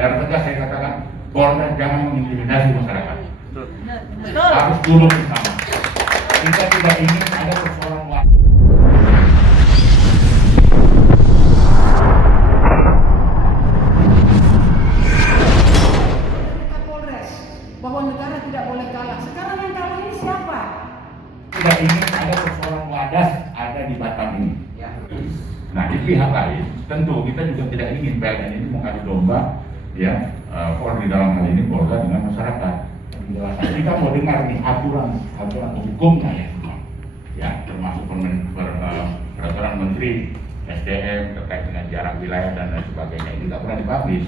Dalam tegas saya katakan, Polda jangan mengintimidasi masyarakat. Betul. Harus duduk bersama. Kita tidak ingin ada persoalan waktu. Kapolres bahwa negara tidak boleh kalah. Sekarang yang kalah ini siapa? Tidak ingin ada persoalan wadas ada di Batam ini. Nah, di pihak lain, tentu kita juga tidak ingin PLN ini mengadu domba, ya, Polri dalam hal ini Polda dengan masyarakat. Kita mau dengar nih aturan hukumnya ya, termasuk peraturan Menteri SDM terkait dengan jarak wilayah dan lain sebagainya. Ini tidak pernah dipublish.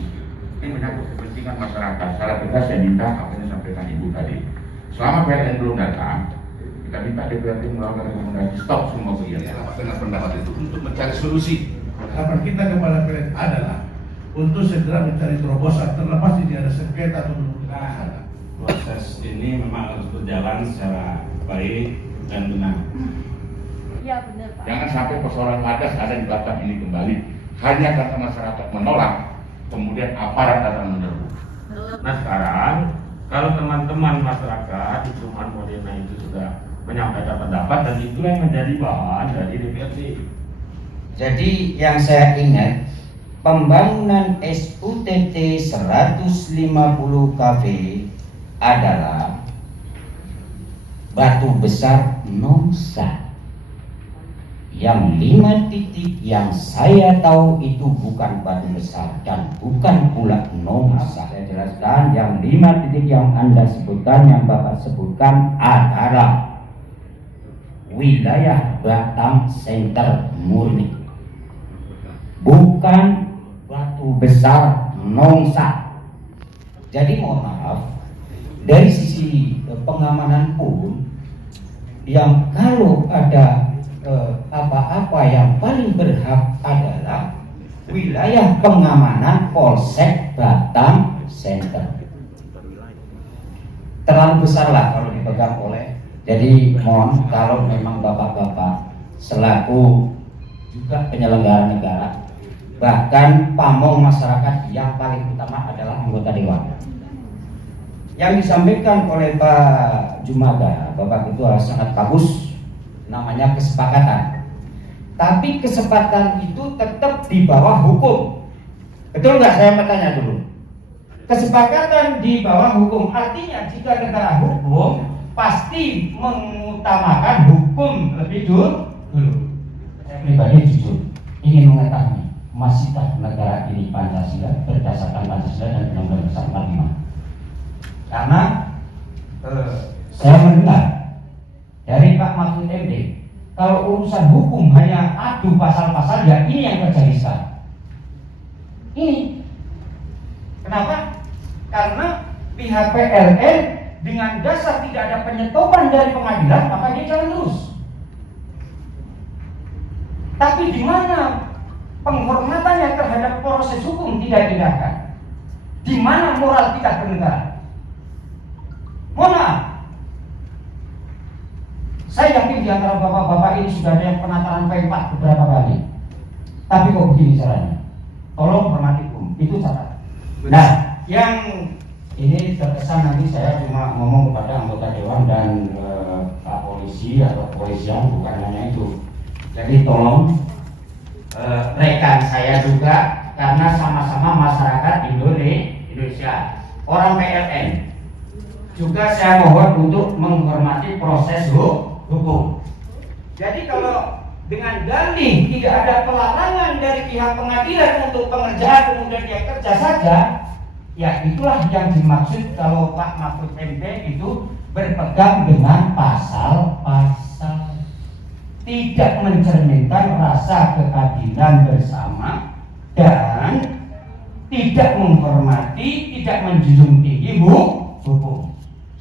Ini menyangkut kepentingan masyarakat. Secara tegas saya minta apa yang disampaikan Ibu tadi. Selama PLN belum datang, kita minta DPRD melakukan rekomendasi stop semua kegiatan. Apa dengan pendapat itu untuk mencari solusi? Harapan kita kepada PLN adalah untuk segera mencari terobosan, terlepas ini ada sengketa atau belum. Proses ini memang harus berjalan secara baik dan benar. Iya benar Pak. Jangan sampai persoalan wadas ada di Batam ini kembali hanya karena masyarakat menolak, kemudian aparat datang menyerbu. Nah sekarang kalau teman-teman masyarakat di perumahan Modena itu sudah menyampaikan pendapat dan itulah yang menjadi bahan dari DPRD. Jadi yang saya ingat, pembangunan SUTT 150 kV adalah batu besar Nongsa. Yang 5 titik yang saya tahu itu bukan batu besar dan bukan pula Nongsa. Saya jelaskan, yang 5 titik yang Anda sebutkan, yang Bapak sebutkan adalah wilayah Batam Center murni, bukan batu besar Nongsa. Jadi mohon maaf, dari sisi pengamanan pun, yang kalau ada apa-apa yang paling berhak adalah wilayah pengamanan Polsek Batam Center. Terlalu besar lah kalau dipegang oleh. Jadi mohon kalau memang bapak-bapak selaku juga penyelenggara negara, bahkan pamong masyarakat yang paling utama adalah anggota dewan. Yang disampaikan oleh Pak Jumaga, Bapak Ketua, sangat bagus, namanya kesepakatan. Tapi kesepakatan itu tetap di bawah hukum. Betul nggak? Saya bertanya dulu. Kesepakatan di bawah hukum artinya jika negara hukum pasti mengutamakan hukum lebih dulu. Saya pribadi jujur ingin mengetahui, masihkah negara ini Pancasila, berdasarkan Pancasila dan Undang-Undang Dasar 45? Karena saya mendengar dari Pak Mahfud MD, kalau urusan hukum hanya adu pasal-pasal, ya ini yang terjadi sekarang. Ini kenapa? Karena pihak PLN dengan dasar tidak ada penyetopan dari pengadilan, maka dia jalan terus. Tapi di mana penghormatannya terhadap proses hukum tidak diindahkan? Di mana moral kita bernegara? Mohon maaf, saya yakin di antara bapak-bapak ini sudah ada yang penataran P4 beberapa kali. Tapi kok begini caranya? Tolong hormati hukum, itu catat. Nah, yang ini terkesan nanti saya cuma ngomong kepada anggota dewan dan Pak Polisi atau kepolisian, bukan hanya itu. Jadi tolong rekan saya juga, karena sama-sama masyarakat Indonesia, orang PLN. Juga saya mohon untuk menghormati proses hukum. Jadi kalau dengan dalih tidak ada pelarangan dari pihak pengadilan untuk pengerjaan kemudian dia kerja saja, ya itulah yang dimaksud kalau Pak Mahfud MD itu berpegang dengan pasal-pasal, tidak mencerminkan rasa keadilan bersama dan tidak menghormati, tidak menjunjung tinggi hukum.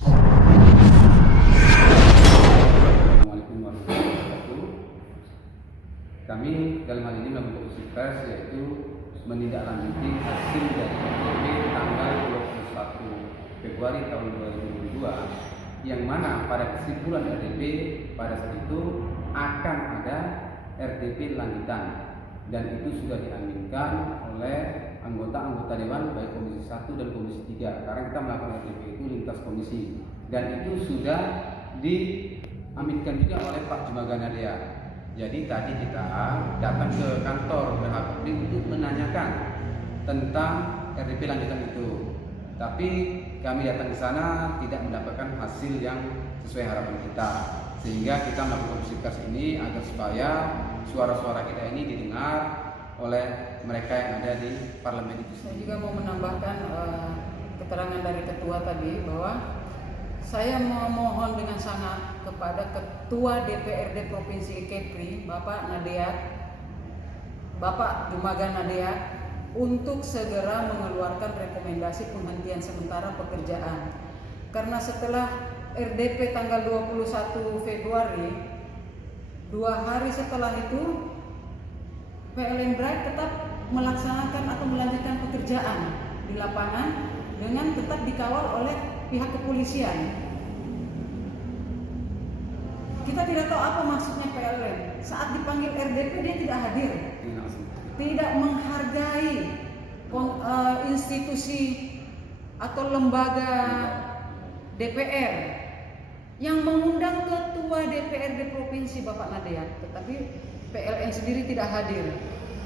Assalamualaikum warahmatullahi wabarakatuh. Kami dalam hal ini melakukan konferensi pers, yaitu menindaklanjuti hasil dari RDP tanggal 21 Februari tahun 2022, yang mana pada kesimpulan RDP pada saat itu akan ada RDP lanjutan, dan itu sudah diaminkan oleh anggota-anggota dewan baik komisi 1 dan komisi 3 karena kita melakukan RDP itu lintas komisi dan itu sudah diaminkan juga oleh Pak Jumaganadea. Jadi tadi kita datang ke kantor BHKP untuk menanyakan tentang RDP lanjutan itu, tapi kami datang ke sana tidak mendapatkan hasil yang sesuai harapan kita, sehingga kita melakukan konferensi pers ini agar supaya suara-suara kita ini didengar oleh mereka yang ada di parlemen itu. Saya juga mau menambahkan keterangan dari ketua tadi bahwa saya memohon dengan sangat kepada Ketua DPRD Provinsi Kepri, Bapak Nadeat, Bapak Jumaganadea, untuk segera mengeluarkan rekomendasi penghentian sementara pekerjaan. Karena setelah RDP tanggal 21 Februari, 2 hari setelah itu PLN Bright tetap melaksanakan atau melanjutkan pekerjaan di lapangan dengan tetap dikawal oleh pihak kepolisian. Kita tidak tahu apa maksudnya PLN. Saat dipanggil RDP dia tidak hadir, tidak menghargai institusi atau lembaga DPR yang mengundang Ketua DPRD Provinsi Bapak Nadeat, tetapi PLN sendiri tidak hadir,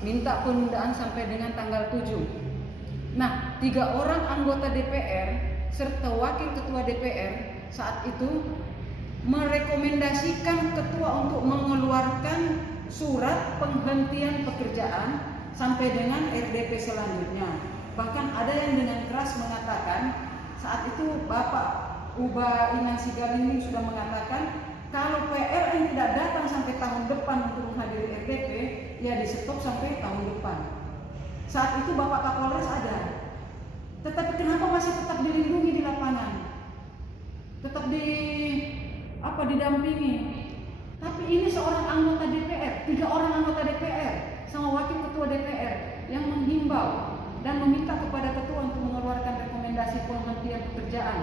minta penundaan sampai dengan tanggal 7. Nah, 3 orang anggota DPR serta wakil ketua DPR saat itu merekomendasikan ketua untuk mengeluarkan surat penghentian pekerjaan sampai dengan RDP selanjutnya. Bahkan ada yang dengan keras mengatakan, saat itu Bapak Uba Iman Sigalinging sudah mengatakan kalau PLN tidak datang sampai tahun depan untuk menghadiri RDP, ya di stop sampai tahun depan. Saat itu Bapak Kapolres ada, tetapi kenapa masih tetap dilindungi di lapangan, tetap didampingi? Tapi ini seorang anggota DPR, 3 orang anggota DPR sama wakil ketua DPR yang menghimbau dan meminta kepada ketua untuk mengeluarkan rekomendasi penghentian pekerjaan.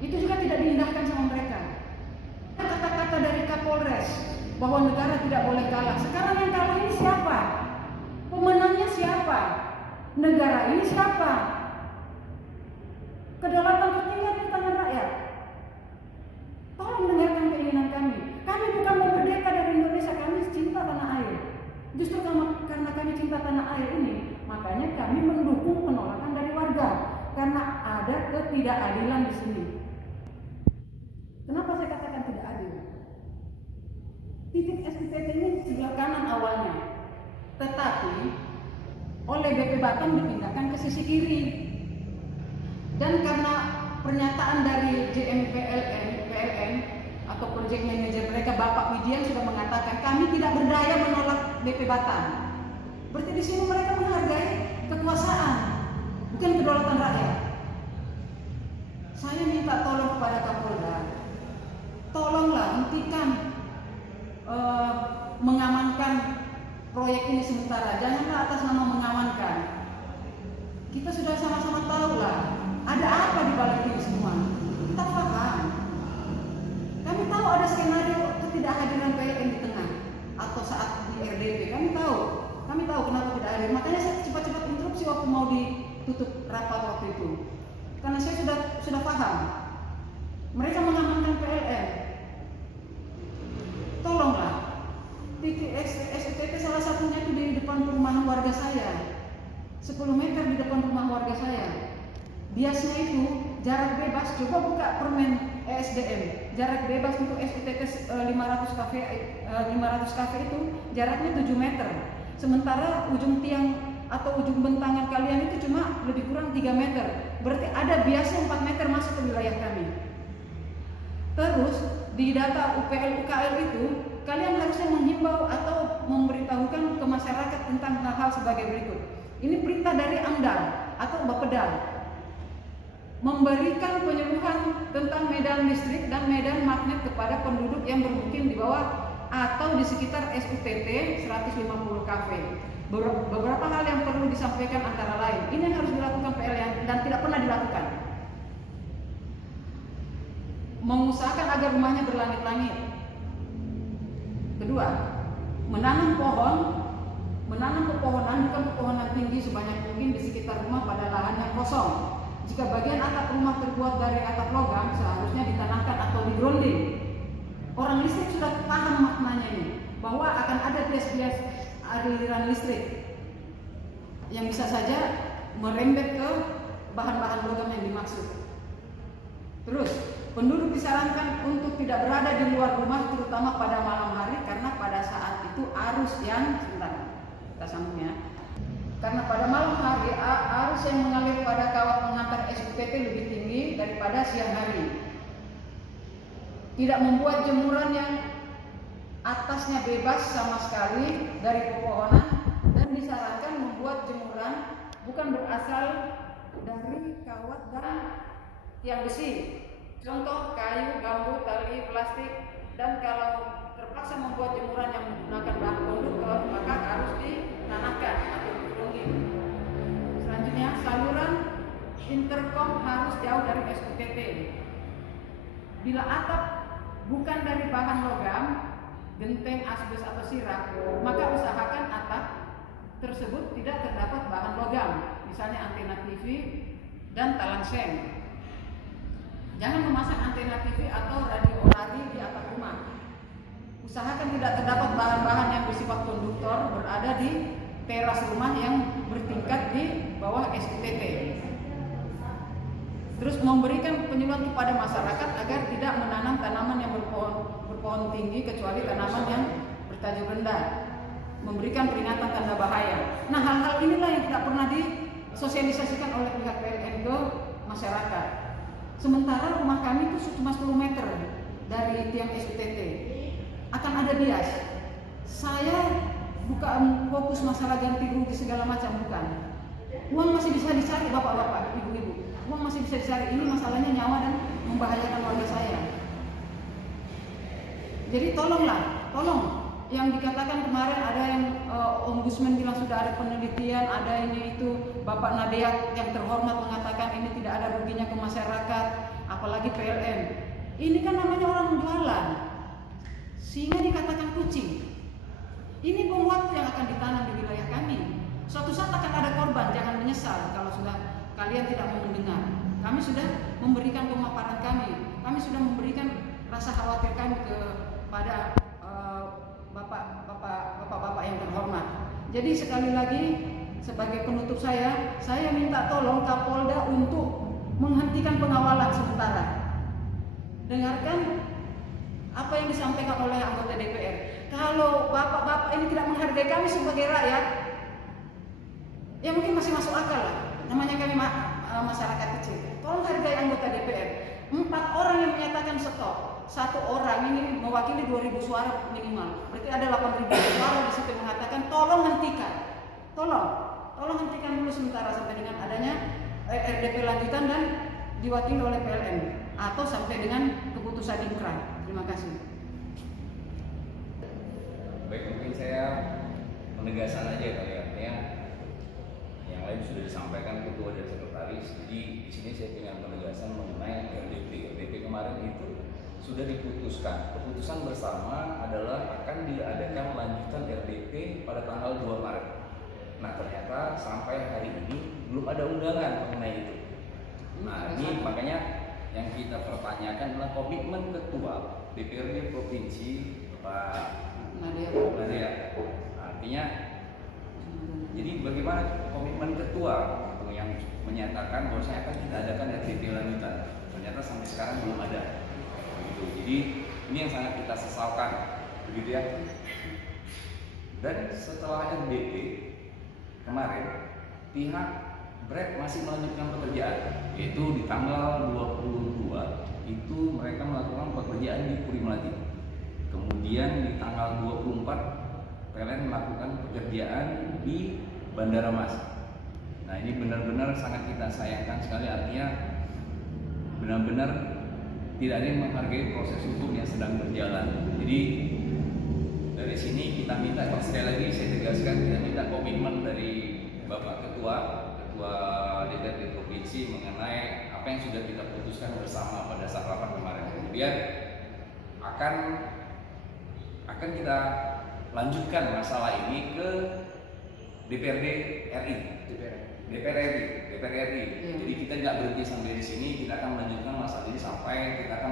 Itu juga tidak diindahkan sama mereka. Kata-kata dari Kapolres bahwa negara tidak boleh kalah. Sekarang yang kalah ini siapa? Pemenangnya siapa? Negara ini siapa? Kedaulatan tertinggal di tangan rakyat. Tolong dengarkan keinginan kami. Kami bukan mau merdeka dari Indonesia, kami cinta tanah air. Justru karena kami cinta tanah air ini, makanya kami mendukung penolakan dari warga. Karena ada ketidakadilan di sini. Kenapa saya katakan tidak adil? Titik SPT ini sebelah kanan awalnya, tetapi oleh BP Batam dipindahkan ke sisi kiri. Dan karena pernyataan dari PLN atau project manager mereka Bapak Widian sudah mengatakan kami tidak berdaya menolak BP Batam. Berarti di sini mereka menghargai kekuasaan, bukan kedaulatan rakyat. Saya minta tolong kepada Kapolda, tolonglah hentikan mengamankan proyek ini sementara. Janganlah atas nama mengamankan. Kita sudah sama-sama tahu lah ada apa di balik ini semua. Kita paham. Kami tahu ada skenario ketidakhadiran PLN di tengah atau saat di RDP. Kami tahu kenapa tidak hadir. Makanya saya cepat-cepat interupsi waktu mau ditutup rapat waktu itu. Karena saya sudah paham. Mereka mengamankan PLN. Tolonglah. Titik STP salah satunya itu di depan perumahan warga saya. 10 meter di depan rumah warga saya. Biasanya itu jarak bebas, coba buka permen ESDM. Jarak bebas untuk SUTT 500 kafe itu jaraknya 7 meter. Sementara ujung tiang atau ujung bentangan kalian itu cuma lebih kurang 3 meter. Berarti ada biasanya 4 meter masuk ke wilayah kami. Terus di data UPL-UKL itu kalian harusnya menghimbau atau memberitahukan ke masyarakat tentang hal-hal sebagai berikut. Ini perintah dari AMDAL atau Bapedal, memberikan penyuluhan tentang medan listrik dan medan magnet kepada penduduk yang bermukim di bawah atau di sekitar SUTT 150 kafe. Beberapa hal yang perlu disampaikan antara lain, ini yang harus dilakukan PLN dan tidak pernah dilakukan. Mengusahakan agar rumahnya berlangit-langit. Kedua, menanam pohon menanam pepohonan, bukan pepohonan tinggi sebanyak mungkin di sekitar rumah pada lahan yang kosong. Jika bagian atap rumah terbuat dari atap logam, seharusnya ditanahkan atau digronding. Orang listrik sudah paham maknanya ini, bahwa akan ada bias-bias aliran listrik yang bisa saja merembet ke bahan-bahan logam yang dimaksud. Terus, penduduk disarankan untuk tidak berada di luar rumah, terutama pada malam hari, karena pada saat itu arus yang kita sambung ya. Karena pada malam hari arus yang mengalir pada kawat pengantar SUPT lebih tinggi daripada siang hari. Tidak membuat jemuran yang atasnya bebas sama sekali dari pepohonan, dan disarankan membuat jemuran bukan berasal dari kawat dan tiang besi. Contoh kayu, bambu, tali, plastik, dan kalau terpaksa membuat jemuran yang menggunakan bahan konduktor, maka harus ditanahkan atau digronding. Selanjutnya, saluran interkom harus jauh dari SUPT. Bila atap bukan dari bahan logam, genteng, asbes atau sirap, maka usahakan atap tersebut tidak terdapat bahan logam, misalnya antena TV dan talang seng. Jangan memasang antena TV atau radio lari di atap rumah. Usahakan tidak terdapat bahan-bahan yang bersifat konduktor berada di teras rumah yang bertingkat di bawah SUPT. Terus memberikan penyuluhan kepada masyarakat agar tidak menanam tanaman yang berpohon tinggi kecuali tanaman yang bertajuk rendah. Memberikan peringatan tanda bahaya. Nah, hal-hal inilah yang tidak pernah disosialisasikan oleh pihak PLN ke masyarakat. Sementara rumah kami itu cuma 10 meter dari tiang SUPT. Akan ada bias. Saya bukan fokus masalah ganti rugi segala macam, bukan. Uang masih bisa dicari, bapak-bapak, ibu-ibu. Uang masih bisa dicari. Ini masalahnya nyawa dan membahayakan warga saya. Jadi tolonglah, tolong. Yang dikatakan kemarin ada yang ombudsman bilang sudah ada penelitian, ada ini itu. Bapak Nadia yang terhormat mengatakan ini tidak ada ruginya ke masyarakat, apalagi PLN. Ini kan namanya orang jualan, sehingga dikatakan kucing. Ini bom waktu yang akan ditanam di wilayah kami. Suatu saat akan ada korban, jangan menyesal kalau sudah kalian tidak mau mendengar. Kami sudah memberikan pemaparan kami sudah memberikan rasa khawatir kami kepada bapak-bapak yang terhormat. Jadi sekali lagi sebagai penutup saya minta tolong Kapolda untuk menghentikan pengawalan sementara. Dengarkan apa yang disampaikan oleh anggota DPR. Kalau bapak-bapak ini tidak menghargai kami sebagai rakyat, ya mungkin masih masuk akal lah. Namanya kami masyarakat kecil. Tolong hargai anggota DPR. 4 orang yang menyatakan stop, 1 orang ini mewakili 2.000 suara minimal. Berarti ada 8.000 suara di situ mengatakan tolong hentikan. Tolong hentikan dulu sementara sampai dengan adanya RDP lanjutan dan diwakili oleh PLN atau sampai dengan keputusan Inkrah. Terima kasih. Baik, mungkin saya menegaskan aja kali ya. Yang lain sudah disampaikan ketua dan sekretaris. Jadi di sini saya ingin penegasan mengenai RDP. RDP kemarin itu sudah diputuskan. Keputusan bersama adalah akan diadakan lanjutan RDP pada tanggal 2 Maret. Nah, ternyata sampai hari ini belum ada undangan mengenai itu. Nah, ini makanya yang kita pertanyakan adalah komitmen ketua DPRD Provinsi Pak Nadia. Artinya, jadi bagaimana komitmen ketua yang menyatakan bahwa saya akan kita adakan RDP lanjutan. Ternyata sampai sekarang belum ada. Begitu. Jadi ini yang sangat kita sesalkan, begitu ya. Dan setelah RDP kemarin, pihak BRED masih melanjutkan pekerjaan, yaitu di tanggal 22 itu mereka melakukan pekerjaan di Puri Melati. Kemudian di tanggal 24 PLN melakukan pekerjaan di Bandara Mas. Nah, ini benar-benar sangat kita sayangkan sekali, artinya benar-benar tidak ada yang menghargai proses hukum yang sedang berjalan. Jadi dari sini kita minta, sekali lagi saya tegaskan, kita minta komitmen dari Bapak Ketua DPRD Provinsi mengenai apa yang sudah kita putuskan bersama pada saat rapat kemarin. Kemudian akan kita lanjutkan masalah ini ke DPRD RI. DPR RI. Iya. Jadi kita nggak berhenti sampai di sini, kita akan melanjutkan masalah ini sampai kita akan